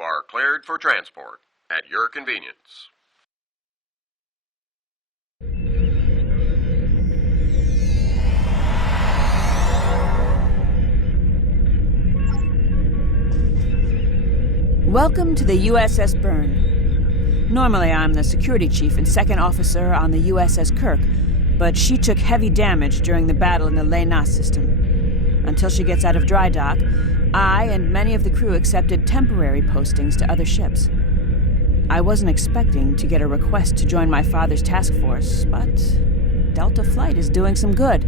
are cleared for transport at your convenience. Welcome to the USS Byrne. Normally I'm the security chief and second officer on the USS Kirk, but she took heavy damage during the battle in the Lena system. Until she gets out of dry dock, I and many of the crew accepted temporary postings to other ships. I wasn't expecting to get a request to join my father's task force, but Delta Flight is doing some good.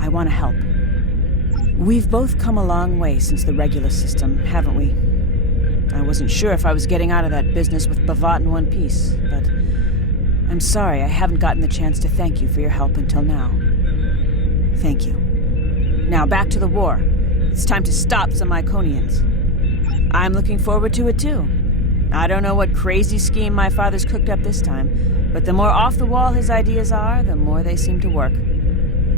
I want to help. We've both come a long way since the Regulus system, haven't we? I wasn't sure if I was getting out of that business with Bavat in one piece, but I'm sorry I haven't gotten the chance to thank you for your help until now. Thank you. Now back to the war. It's time to stop some Iconians. I'm looking forward to it too. I don't know what crazy scheme my father's cooked up this time, but the more off-the-wall his ideas are, the more they seem to work.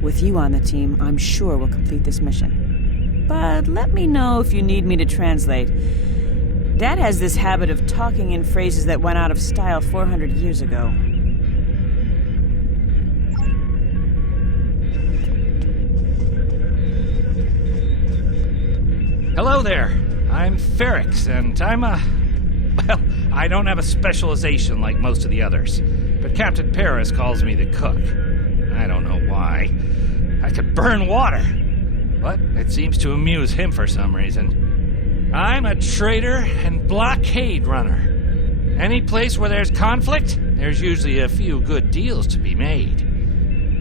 With you on the team, I'm sure we'll complete this mission. But let me know if you need me to translate. Dad has this habit of talking in phrases that went out of style 400 years ago. Hello there. I'm Ferrix, and well, I don't have a specialization like most of the others, but Captain Paris calls me the cook. I don't know why. I could burn water, but it seems to amuse him for some reason. I'm a trader and blockade runner. Any place where there's conflict, there's usually a few good deals to be made.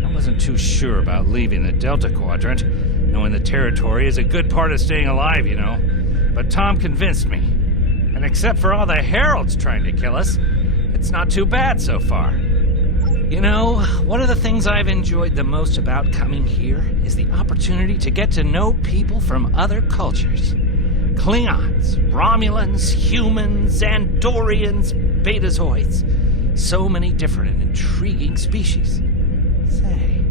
I wasn't too sure about leaving the Delta Quadrant, knowing the territory is a good part of staying alive, you know. But Tom convinced me. And except for all the heralds trying to kill us, it's not too bad so far. You know, one of the things I've enjoyed the most about coming here is the opportunity to get to know people from other cultures. Klingons, Romulans, humans, Andorians, Betazoids. So many different and intriguing species. Say,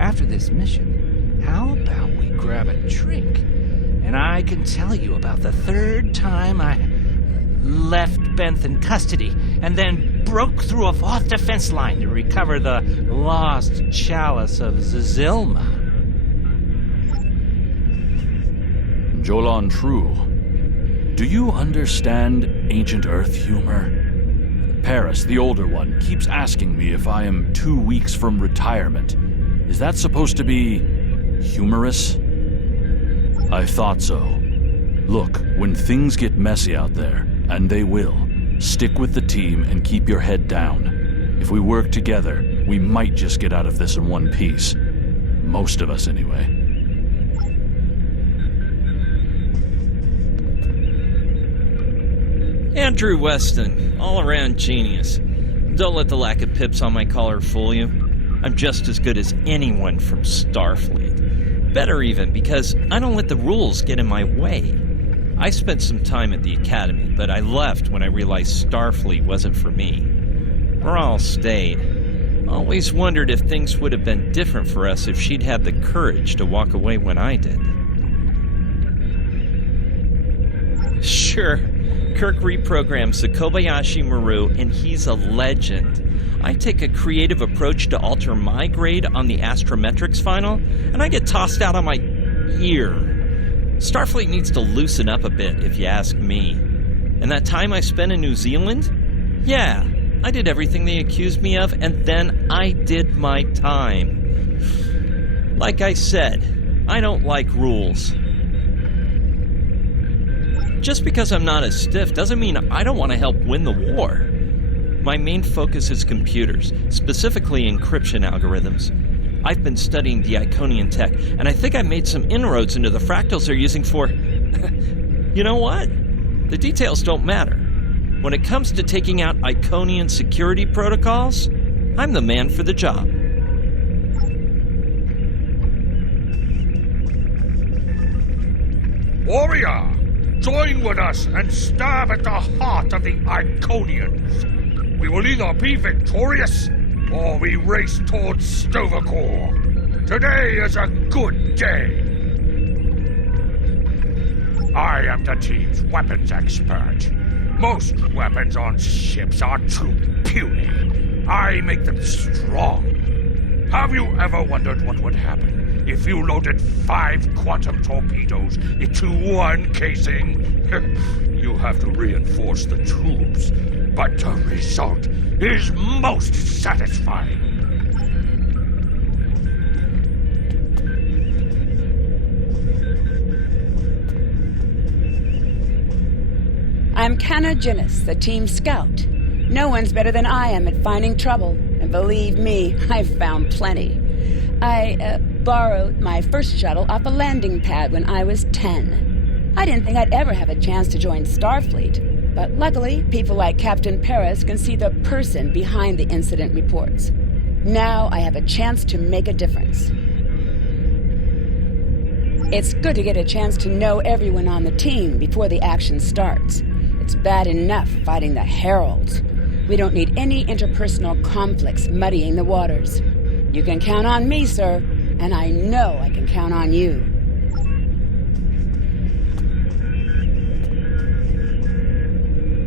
after this mission, how about we grab a drink? And I can tell you about the third time I left Benth in custody and then broke through a Voth defense line to recover the lost chalice of Zazilma. Jolan True, do you understand ancient Earth humor? Paris, the older one, keeps asking me if I am 2 weeks from retirement. Is that supposed to be humorous? I thought so. Look, when things get messy out there, and they will, stick with the team and keep your head down. If we work together, we might just get out of this in one piece. Most of us, anyway. Andrew Weston, all-around genius. Don't let the lack of pips on my collar fool you. I'm just as good as anyone from Starfleet. Better even, because I don't let the rules get in my way. I spent some time at the Academy, but I left when I realized Starfleet wasn't for me. Rahl stayed. Always wondered if things would have been different for us if she'd had the courage to walk away when I did. Sure, Kirk reprograms the Kobayashi Maru, and he's a legend. I take a creative approach to alter my grade on the astrometrics final, and I get tossed out on my ear. Starfleet needs to loosen up a bit, if you ask me. And that time I spent in New Zealand? Yeah, I did everything they accused me of, and then I did my time. Like I said, I don't like rules. Just because I'm not as stiff doesn't mean I don't want to help win the war. My main focus is computers, specifically encryption algorithms. I've been studying the Iconian tech, and I think I've made some inroads into the fractals they're using for... You know what? The details don't matter. When it comes to taking out Iconian security protocols, I'm the man for the job. Warrior! Join with us and stab at the heart of the Iconians. We will either be victorious, or we race towards Sto-vo-kor. Today is a good day. I am the team's weapons expert. Most weapons on ships are too puny. I make them strong. Have you ever wondered what would happen if you loaded 5 quantum torpedoes into one casing? You have to reinforce the tubes, but the result is most satisfying. I'm Canna Ginnis, the team scout. No one's better than I am at finding trouble, and believe me, I've found plenty. I borrowed my first shuttle off a landing pad when I was 10. I didn't think I'd ever have a chance to join Starfleet, but luckily, people like Captain Paris can see the person behind the incident reports. Now I have a chance to make a difference. It's good to get a chance to know everyone on the team before the action starts. It's bad enough fighting the Heralds. We don't need any interpersonal conflicts muddying the waters. You can count on me, sir, and I know I can count on you.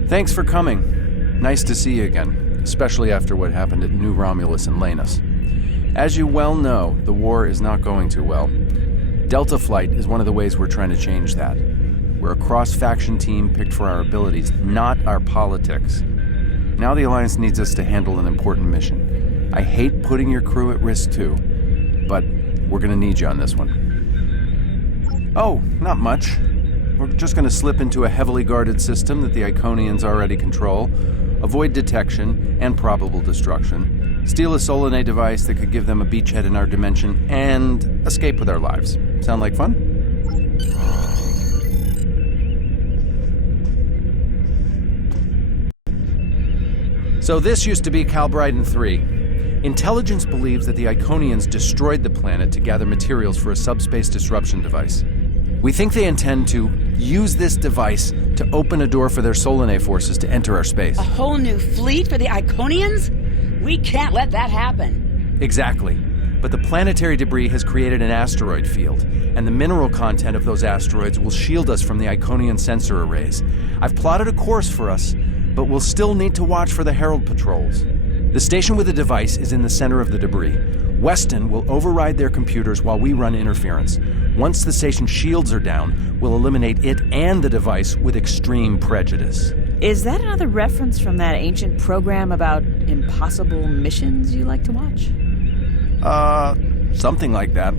Thanks for coming. Nice to see you again, especially after what happened at New Romulus and Lanus. As you well know, the war is not going too well. Delta Flight is one of the ways we're trying to change that. We're a cross-faction team picked for our abilities, not our politics. Now the Alliance needs us to handle an important mission. I hate putting your crew at risk too, but we're gonna need you on this one. Oh, not much. We're just gonna slip into a heavily guarded system that the Iconians already control, avoid detection and probable destruction, steal a Solanae device that could give them a beachhead in our dimension, and escape with our lives. Sound like fun? So this used to be Calbryden 3. Intelligence believes that the Iconians destroyed the planet to gather materials for a subspace disruption device. We think they intend to use this device to open a door for their Solanae forces to enter our space. A whole new fleet for the Iconians? We can't let that happen. Exactly. But the planetary debris has created an asteroid field, and the mineral content of those asteroids will shield us from the Iconian sensor arrays. I've plotted a course for us, but we'll still need to watch for the Herald patrols. The station with the device is in the center of the debris. Weston will override their computers while we run interference. Once the station's shields are down, we'll eliminate it and the device with extreme prejudice. Is that another reference from that ancient program about impossible missions you like to watch? Something like that.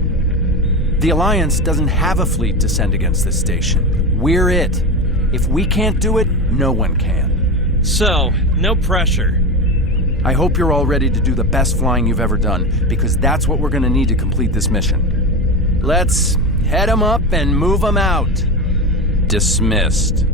The Alliance doesn't have a fleet to send against this station. We're it. If we can't do it, no one can. So, no pressure. I hope you're all ready to do the best flying you've ever done, because that's what we're gonna need to complete this mission. Let's head 'em up and move 'em out. Dismissed.